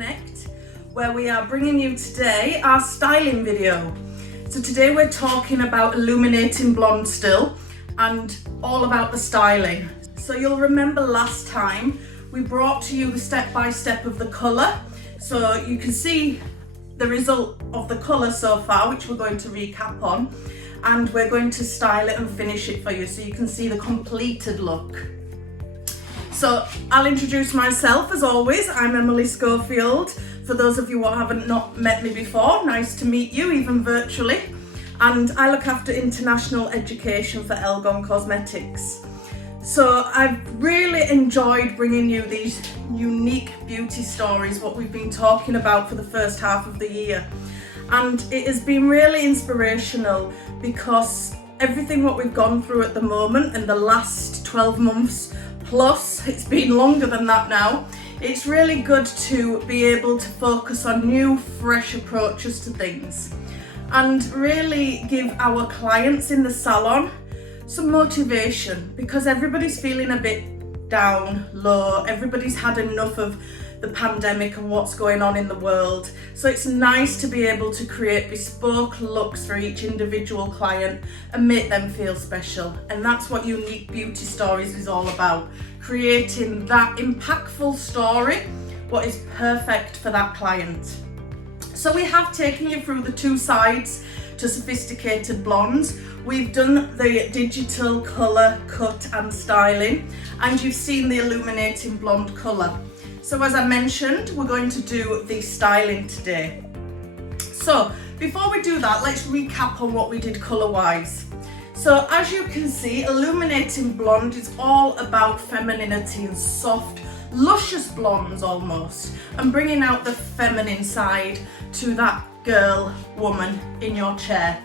Connect, where we are bringing you today our styling video. So today we're talking about illuminating blonde still and all about the styling. So you'll remember last time we brought to you the step-by-step of the colour, so you can see the result of the colour so far, which we're going to recap on, and we're going to style it and finish it for you so you can see the completed look. So I'll introduce myself as always. I'm Emily Schofield. For those of you who haven't not met me before, nice to meet you, even virtually. And I look after international education for Elgon Cosmetics. So I've really enjoyed bringing you these unique beauty stories, what we've been talking about for the first half of the year. And it has been really inspirational because everything what we've gone through at the moment in the last 12 months plus, it's been longer than that now, it's really good to be able to focus on new, fresh approaches to things and really give our clients in the salon some motivation, because everybody's feeling a bit down, low, everybody's had enough of the pandemic and what's going on in the world. So it's nice to be able to create bespoke looks for each individual client and make them feel special. And that's what Unique Beauty Stories is all about, creating that impactful story, what is perfect for that client. So we have taken you through the two sides to sophisticated blondes. We've done the digital colour cut and styling, and you've seen the illuminating blonde colour. So as I mentioned, we're going to do the styling today. So before we do that, let's recap on what we did colour-wise. So as you can see, illuminating blonde is all about femininity and soft, luscious blondes almost, and bringing out the feminine side to that girl, woman in your chair.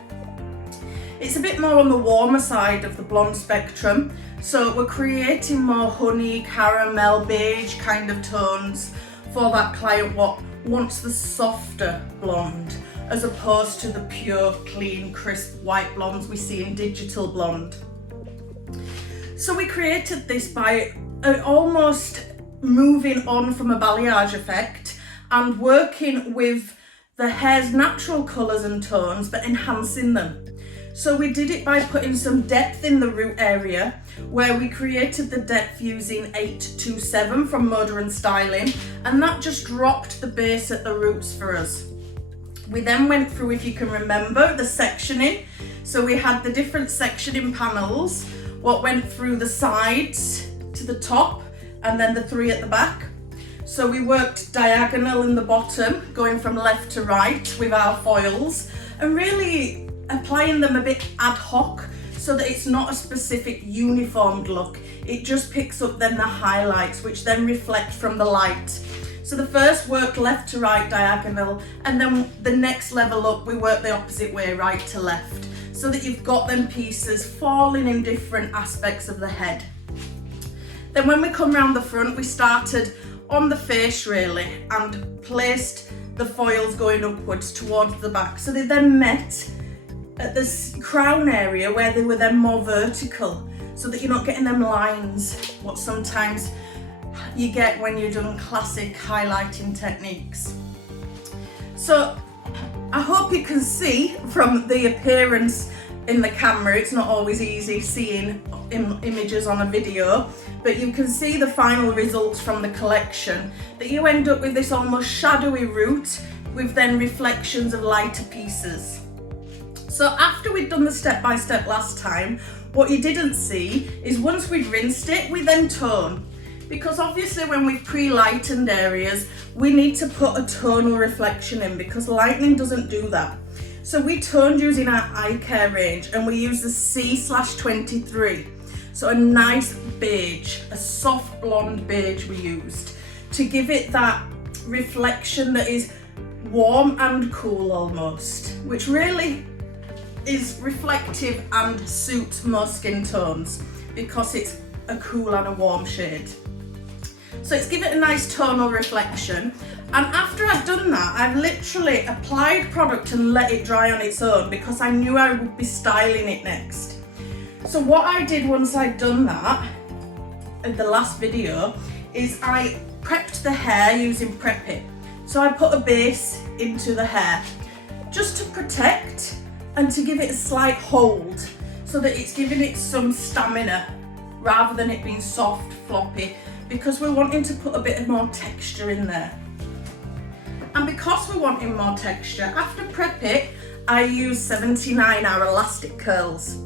It's a bit more on the warmer side of the blonde spectrum. So we're creating more honey, caramel, beige kind of tones for that client what wants the softer blonde, as opposed to the pure, clean, crisp white blondes we see in digital blonde. So we created this by almost moving on from a balayage effect and working with the hair's natural colours and tones but enhancing them. So we did it by putting some depth in the root area, where we created the depth using 827 from Moda and Styling, and that just dropped the base at the roots for us. We then went through, if you can remember, the sectioning. So we had the different sectioning panels, what went through the sides to the top, and then the three at the back. So we worked diagonal in the bottom, going from left to right with our foils, and really applying them a bit ad hoc so that it's not a specific uniformed look. It just picks up then the highlights, which then reflect from the light. So the first worked left to right diagonal, and then the next level up we work the opposite way, right to left, so that you've got them pieces falling in different aspects of the head. Then when we come round the front, we started on the face really and placed the foils going upwards towards the back, so they then met at this crown area where they were then more vertical, so that you're not getting them lines what sometimes you get when you're doing classic highlighting techniques. So I hope you can see from the appearance in the camera, it's not always easy seeing images on a video, but you can see the final results from the collection, that you end up with this almost shadowy root with then reflections of lighter pieces. So after we'd done the step-by-step last time, what you didn't see is once we'd rinsed it, we then tone. Because obviously when we've pre-lightened areas, we need to put a tonal reflection in, because lightning doesn't do that. So we toned using our eye care range, and we used the C/23. So a nice beige, a soft blonde beige we used, to give it that reflection that is warm and cool almost, which really is reflective and suits most skin tones because it's a cool and a warm shade. So it's given it a nice tonal reflection, and after I've done that, I've literally applied product and let it dry on its own because I knew I would be styling it next. So what I did once I'd done that in the last video is I prepped the hair using Prep It. So I put a base into the hair just to protect and to give it a slight hold so that it's giving it some stamina rather than it being soft, floppy, because we're wanting to put a bit of more texture in there. And because we're wanting more texture, after prep it, I use 79-hour elastic curls.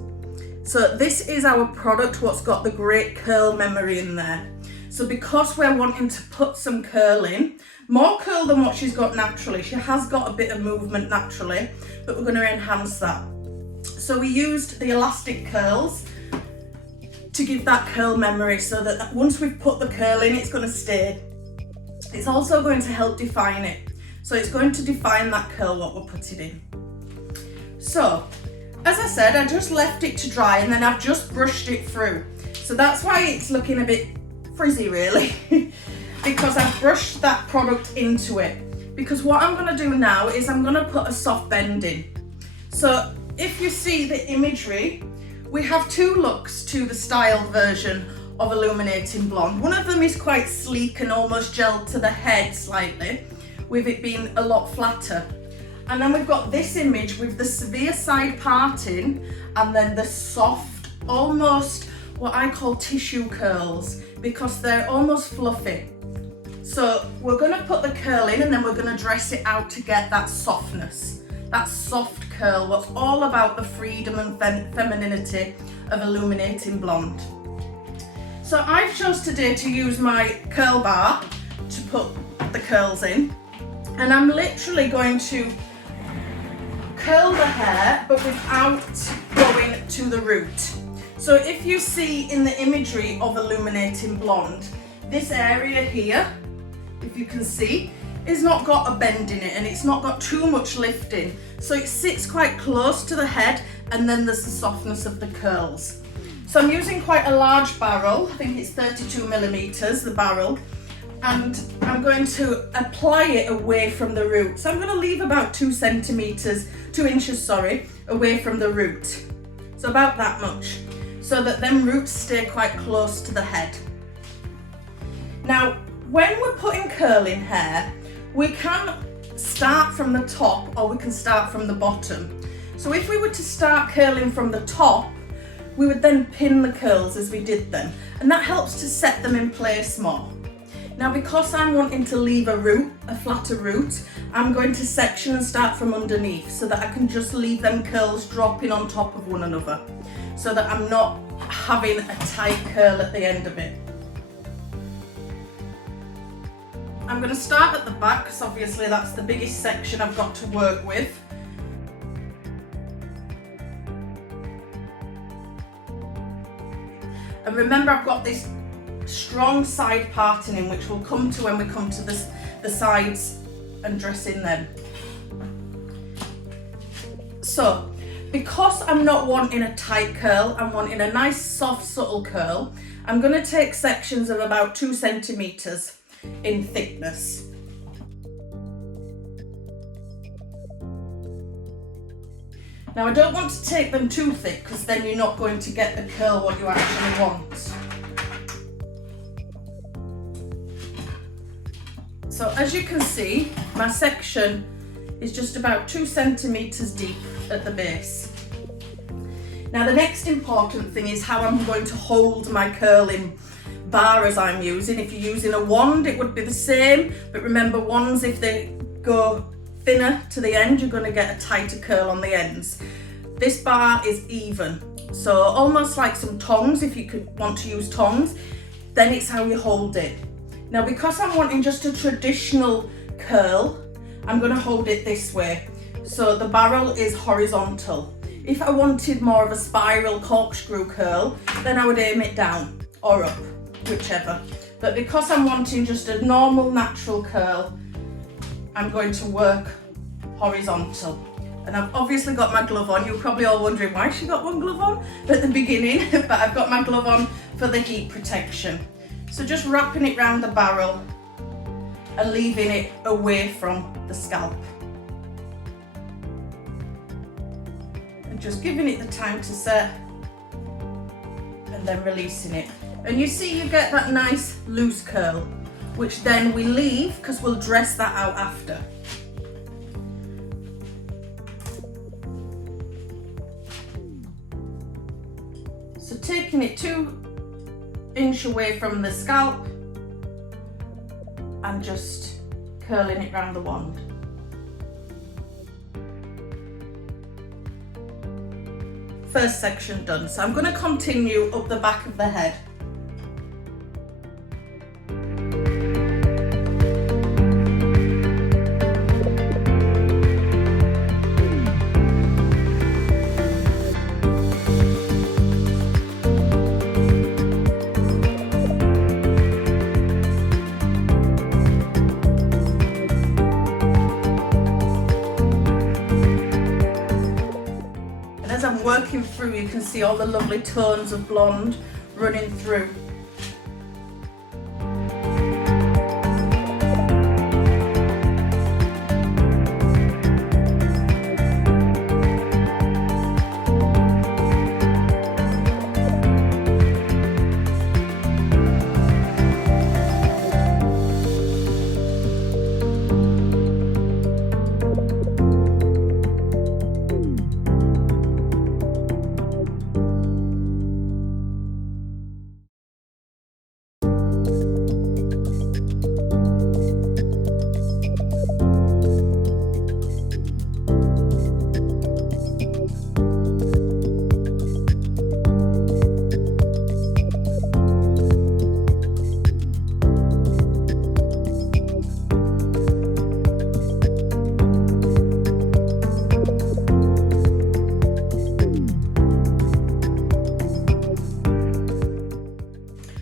So this is our product, what's got the great curl memory in there. So because we're wanting to put some curl in, more curl than what she's got naturally. She has got a bit of movement naturally, but we're going to enhance that. So we used the elastic curls to give that curl memory so that once we've put the curl in, it's going to stay. It's also going to help define it. So it's going to define that curl what we're putting in. So, as I said, I just left it to dry and then I've just brushed it through. So that's why it's looking a bit frizzy really, because I've brushed that product into it. Because what I'm going to do now is I'm going to put a soft bend in. So if you see the imagery, we have two looks to the styled version of Illuminating Blonde. One of them is quite sleek and almost gelled to the head slightly, with it being a lot flatter. And then we've got this image with the severe side parting and then the soft, almost what I call tissue curls, because they're almost fluffy. So we're going to put the curl in and then we're going to dress it out to get that softness, that soft curl, what's all about the freedom and femininity of Illuminating Blonde. So I've chose today to use my curl bar to put the curls in, and I'm literally going to curl the hair but without going to the root. So if you see in the imagery of Illuminating Blonde, this area here, if you can see, is not got a bend in it and it's not got too much lifting. So it sits quite close to the head and then there's the softness of the curls. So I'm using quite a large barrel, I think it's 32 millimeters, the barrel, and I'm going to apply it away from the root. So I'm going to leave about 2 inches away from the root. So about that much, so that them roots stay quite close to the head. Now, when we're putting curling hair, we can start from the top or we can start from the bottom. So if we were to start curling from the top, we would then pin the curls as we did them, and that helps to set them in place more. Now, because I'm wanting to leave a root, a flatter root, I'm going to section and start from underneath so that I can just leave them curls dropping on top of one another, so that I'm not having a tight curl at the end of it. I'm going to start at the back because obviously that's the biggest section I've got to work with. And remember, I've got this strong side parting in, which we'll come to when we come to the sides and dressing them. So, because I'm not wanting a tight curl, I'm wanting a nice soft subtle curl, I'm going to take sections of about 2 centimeters in thickness. Now, I don't want to take them too thick because then you're not going to get the curl what you actually want. So as you can see, my section is just about 2 centimeters deep at the base. Now, the next important thing is how I'm going to hold my curling bar as I'm using. If you're using a wand, it would be the same, but remember, wands, if they go thinner to the end, you're going to get a tighter curl on the ends. This bar is even, so almost like some tongs, if you could want to use tongs, then it's how you hold it. Now, because I'm wanting just a traditional curl, I'm going to hold it this way, so the barrel is horizontal. If I wanted more of a spiral corkscrew curl, then I would aim it down or up, whichever. But because I'm wanting just a normal natural curl, I'm going to work horizontal. And I've obviously got my glove on. You're probably all wondering why she got one glove on at the beginning, but I've got my glove on for the heat protection. So just wrapping it round the barrel and leaving it away from the scalp. And just giving it the time to set and then releasing it. And you see you get that nice loose curl which then we leave because we'll dress that out after. So taking it 2 inches away from the scalp and just curling it round the wand. First section done, so I'm going to continue up the back of the head. As I'm working through, you can see all the lovely tones of blonde running through.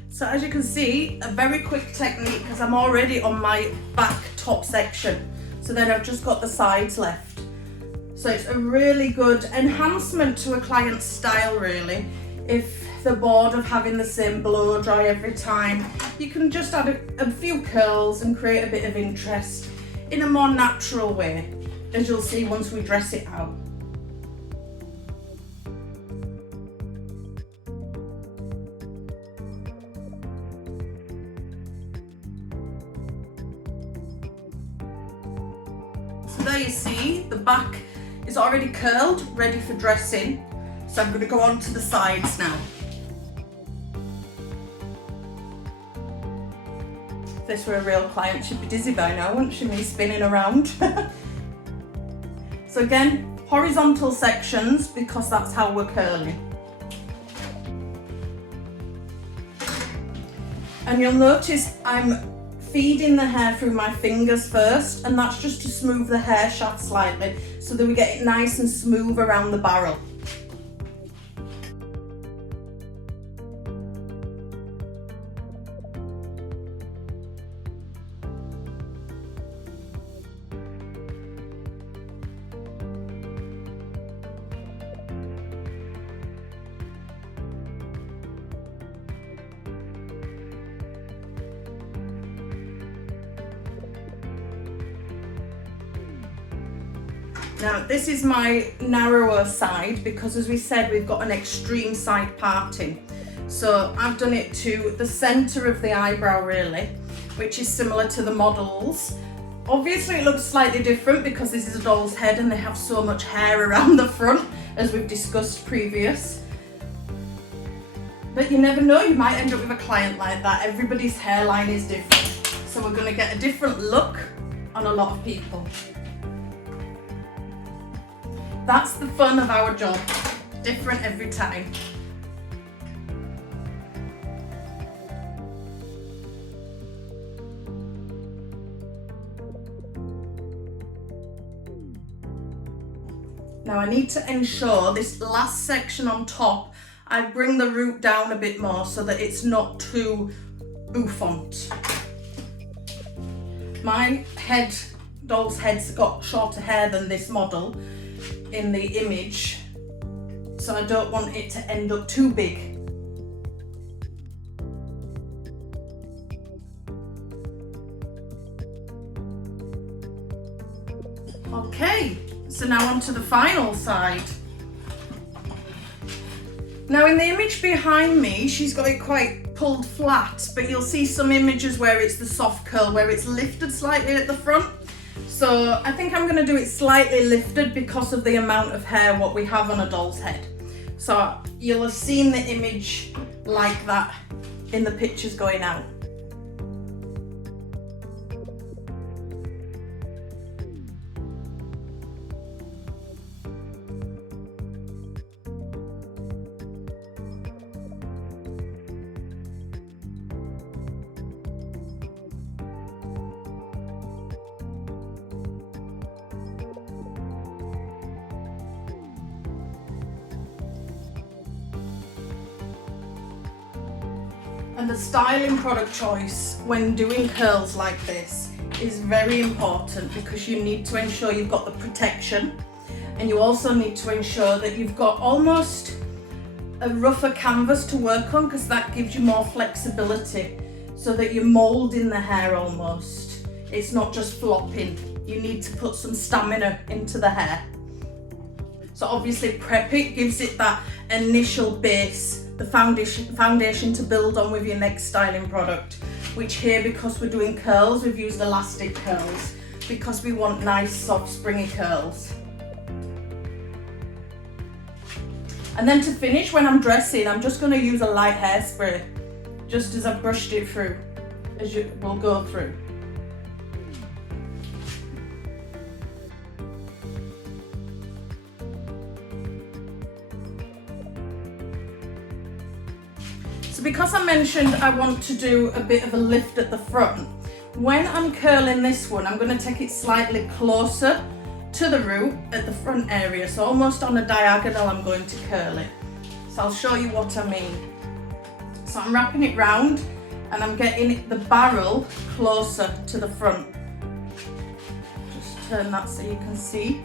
So as you can see, a very quick technique because I'm already on my back top section. So then I've just got the sides left. So it's a really good enhancement to a client's style really. If they're bored of having the same blow dry every time, you can just add a few curls and create a bit of interest in a more natural way, as you'll see once we dress it out. So there you see, the back is already curled, ready for dressing. So I'm going to go on to the sides now. If this were a real client, she'd be dizzy by now, wouldn't she, me spinning around? So again, horizontal sections because that's how we're curling. And you'll notice I'm feeding the hair through my fingers first, and that's just to smooth the hair shaft slightly so that we get it nice and smooth around the barrel. Now this is my narrower side because, as we said, we've got an extreme side parting. So I've done it to the center of the eyebrow really, which is similar to the models. Obviously it looks slightly different because this is a doll's head and they have so much hair around the front, as we've discussed previous. But you never know, you might end up with a client like that. Everybody's hairline is different. So we're going to get a different look on a lot of people. That's the fun of our job, different every time. Now I need to ensure this last section on top, I bring the root down a bit more so that it's not too bouffant. My head, doll's head's got shorter hair than this model in the image, so I don't want it to end up too big. Okay, so now on to the final side. Now in the image behind me, she's got it quite pulled flat, but you'll see some images where it's the soft curl, where it's lifted slightly at the front. So I think I'm going to do it slightly lifted because of the amount of hair what we have on a doll's head. So you'll have seen the image like that in the pictures going out. And the styling product choice when doing curls like this is very important, because you need to ensure you've got the protection, and you also need to ensure that you've got almost a rougher canvas to work on, because that gives you more flexibility, so that you're moulding the hair almost. It's not just flopping. You need to put some stamina into the hair. So obviously prep it, gives it that initial base, the foundation to build on with your next styling product, which here, because we're doing curls, we've used elastic curls because we want nice soft springy curls. And then to finish, when I'm dressing, I'm just going to use a light hairspray, just as I've brushed it through, as you will go through. So because I mentioned I want to do a bit of a lift at the front, when I'm curling this one, I'm going to take it slightly closer to the root at the front area. So almost on a diagonal I'm going to curl it. So I'll show you what I mean. So I'm wrapping it round and I'm getting the barrel closer to the front. Just turn that so you can see.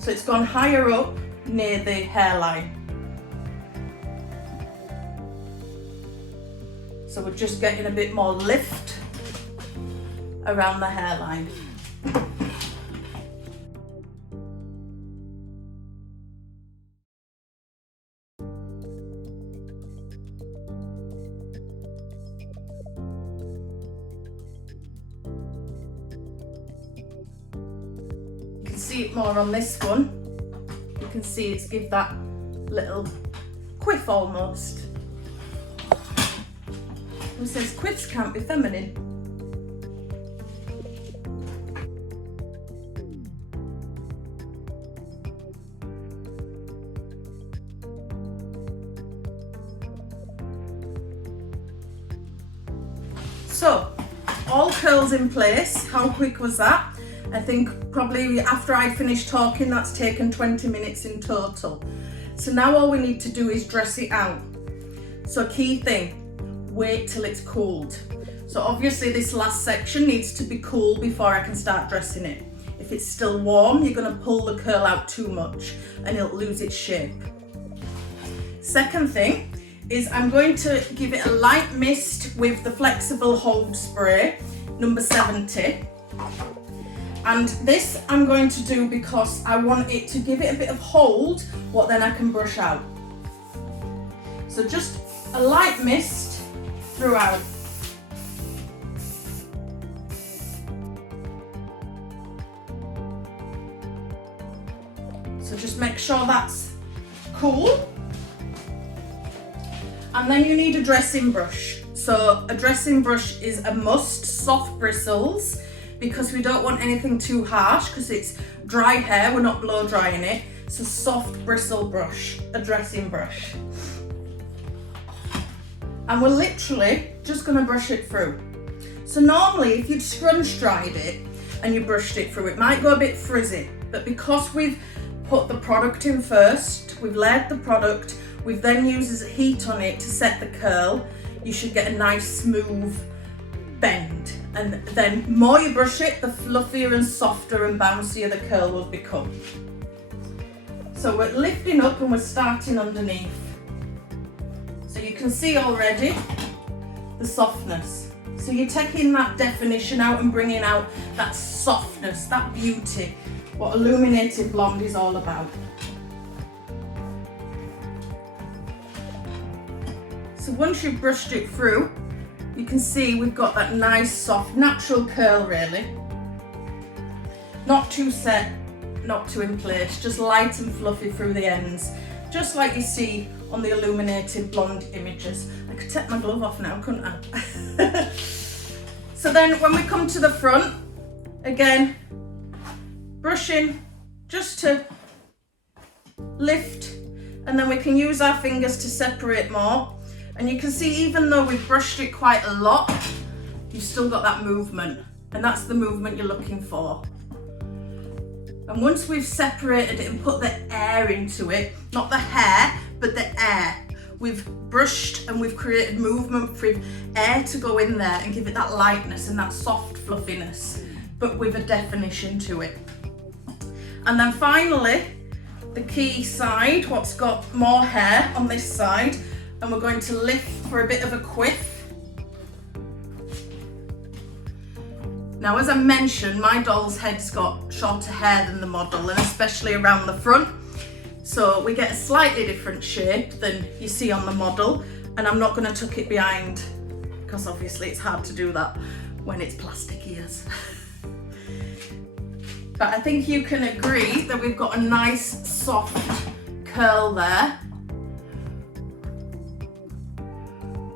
So it's gone higher up near the hairline. So we're just getting a bit more lift around the hairline. You can see it more on this one. You can see it's give that little quiff almost. Who says quiffs can't be feminine? So, all curls in place. How quick was that? I think probably after I finished talking, that's taken 20 minutes in total. So now all we need to do is dress it out. So key thing, wait till it's cooled. So obviously this last section needs to be cool before I can start dressing it. If it's still warm, you're going to pull the curl out too much and it'll lose its shape. Second thing is I'm going to give it a light mist with the flexible hold spray, number 70. And this I'm going to do because I want it to give it a bit of hold, what then I can brush out. So just a light mist throughout. So just make sure that's cool. And then you need a dressing brush. So a dressing brush is a must, soft bristles, because we don't want anything too harsh because it's dry hair, we're not blow drying it. So soft bristle brush, a dressing brush. And we're literally just going to brush it through. So normally if you'd scrunch dried it and you brushed it through, it might go a bit frizzy, but because we've put the product in first, we've layered the product, we've then used heat on it to set the curl, you should get a nice smooth bend. And then more you brush it, the fluffier and softer and bouncier the curl will become. So we're lifting up and we're starting underneath. So you can see already the softness. So you're taking that definition out and bringing out that softness, that beauty, what illuminated blonde is all about. So once you've brushed it through, you can see we've got that nice soft natural curl really. Not too set, not too in place, just light and fluffy through the ends, just like you see on the illuminated blonde images. I could take my glove off now, couldn't I? So then when we come to the front, again, brushing just to lift, and then we can use our fingers to separate more. And you can see even though we've brushed it quite a lot, you've still got that movement, and that's the movement you're looking for. And once we've separated it and put the air into it, not the hair, but the air, we've brushed and we've created movement for air to go in there and give it that lightness and that soft fluffiness, but with a definition to it. And then finally, the key side, what's got more hair on this side, and we're going to lift for a bit of a quiff. Now, as I mentioned, my doll's head's got shorter hair than the model, and especially around the front. So we get a slightly different shape than you see on the model, and I'm not going to tuck it behind because obviously it's hard to do that when it's plastic ears. But I think you can agree that we've got a nice soft curl there.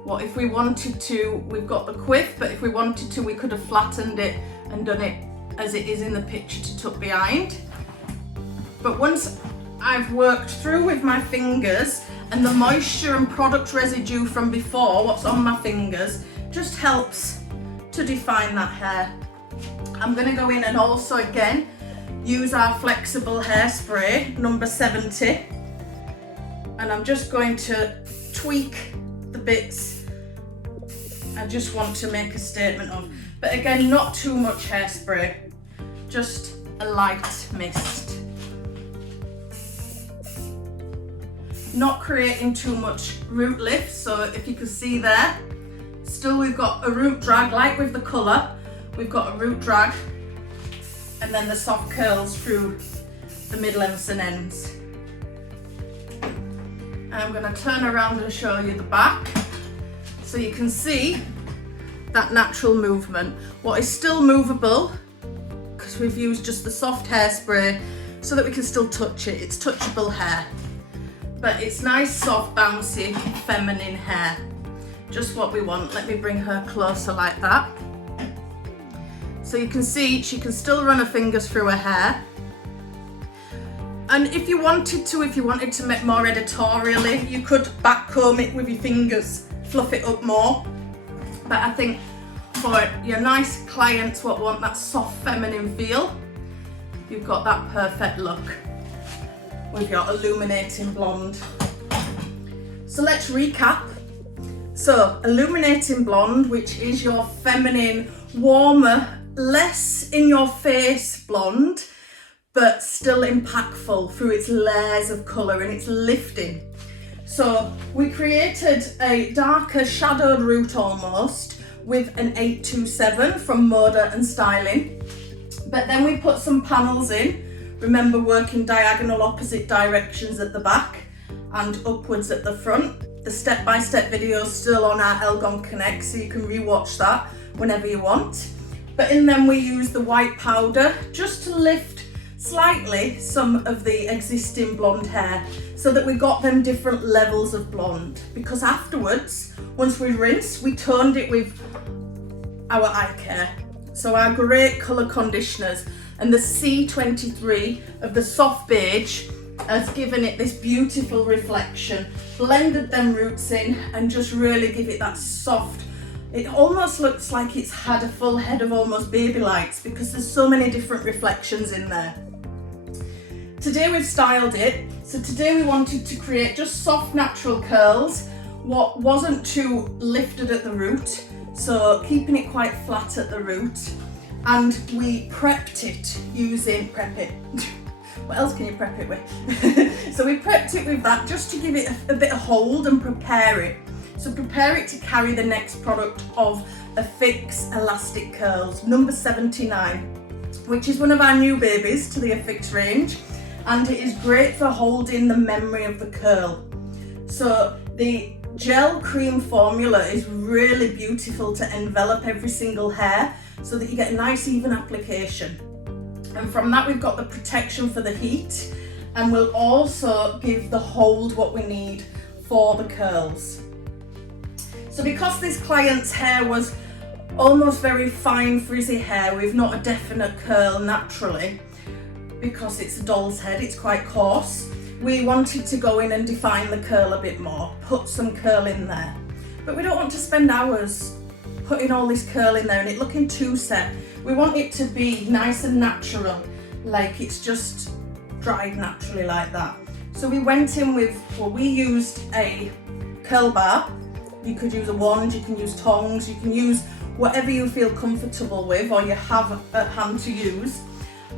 What if we wanted to, we've got the quiff, but if we wanted to, we could have flattened it and done it as it is in the picture to tuck behind. But once I've worked through with my fingers, and the moisture and product residue from before, what's on my fingers, just helps to define that hair. I'm going to go in and also again use our flexible hairspray number 70, and I'm just going to tweak the bits I just want to make a statement of. But again, not too much hairspray, just a light mist. Not creating too much root lift, so if you can see there, still we've got a root drag, like with the colour, we've got a root drag, and then the soft curls through the mid lengths and ends. And I'm going to turn around and show you the back, so you can see that natural movement. What is still movable, because we've used just the soft hairspray so that we can still touch it. It's touchable hair, but it's nice, soft, bouncy, feminine hair. Just what we want. Let me bring her closer like that. So you can see she can still run her fingers through her hair. And if you wanted to make more editorially, you could back comb it with your fingers, fluff it up more. But I think for your nice clients what want that soft feminine feel, you've got that perfect look with your illuminating blonde. So let's recap. So illuminating blonde, which is your feminine, warmer, less in your face blonde, but still impactful through its layers of colour and its lifting. So we created a darker shadowed root almost with an 827 from Moda and Styling. But then we put some panels in, remember working diagonal opposite directions at the back and upwards at the front. The step-by-step video is still on our Elgon Connect, so you can re-watch that whenever you want. But in them we use the white powder just to lift slightly some of the existing blonde hair so that we got them different levels of blonde, because afterwards, once we rinsed, we toned it with our eye care. So our great colour conditioners and the C23 of the soft beige has given it this beautiful reflection, blended them roots in and just really give it that soft. It almost looks like it's had a full head of almost baby lights because there's so many different reflections in there. Today we've styled it, so today we wanted to create just soft natural curls, what wasn't too lifted at the root, so keeping it quite flat at the root, and we prepped it using, what else can you prep it with? So we prepped it with that just to give it a bit of hold and prepare it. So prepare it to carry the next product of Affix Elastic Curls, number 79, which is one of our new babies to the Affix range, and it is great for holding the memory of the curl. So the gel cream formula is really beautiful to envelop every single hair so that you get a nice even application. And from that we've got the protection for the heat, and will also give the hold what we need for the curls. So because this client's hair was almost very fine frizzy hair with not a definite curl naturally, because it's a doll's head, it's quite coarse, we wanted to go in and define the curl a bit more, put some curl in there. But we don't want to spend hours putting all this curl in there and it looking too set. We want it to be nice and natural, like it's just dried naturally like that. So we went in with, well, we used a curl bar. You could use a wand, you can use tongs, you can use whatever you feel comfortable with or you have at hand to use.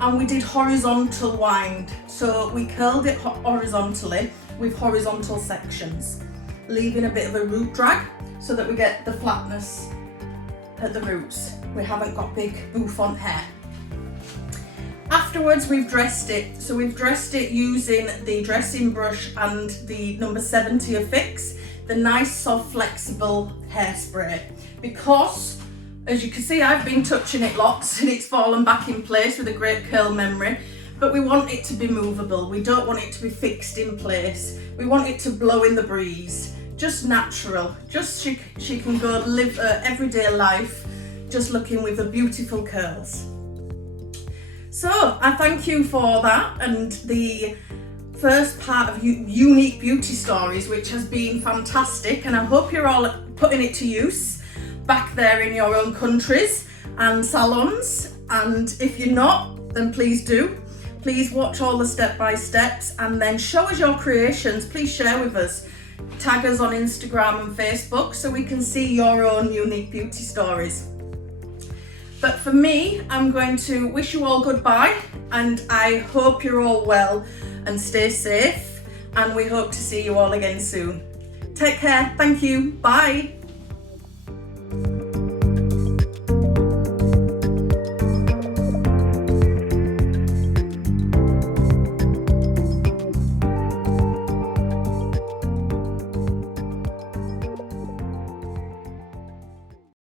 And we did horizontal wind. So we curled it horizontally with horizontal sections, leaving a bit of a root drag so that we get the flatness at the roots. We haven't got big bouffant hair. Afterwards we've dressed it. So we've dressed it using the dressing brush and the number 70 of Fix, the nice soft flexible hairspray, because as you can see I've been touching it lots and it's fallen back in place with a great curl memory, but we want it to be movable. We don't want it to be fixed in place. We want it to blow in the breeze, just natural, just she can go live her everyday life just looking with the beautiful curls. So I thank you for that and the first part of Unique Beauty Stories, which has been fantastic, and I hope you're all putting it to use back there in your own countries and salons. And if you're not, then please do. Please watch all the step-by-steps and then show us your creations. Please share with us. Tag us on Instagram and Facebook so we can see your own unique beauty stories. But for me, I'm going to wish you all goodbye, and I hope you're all well and stay safe, and we hope to see you all again soon. Take care. Thank you. Bye.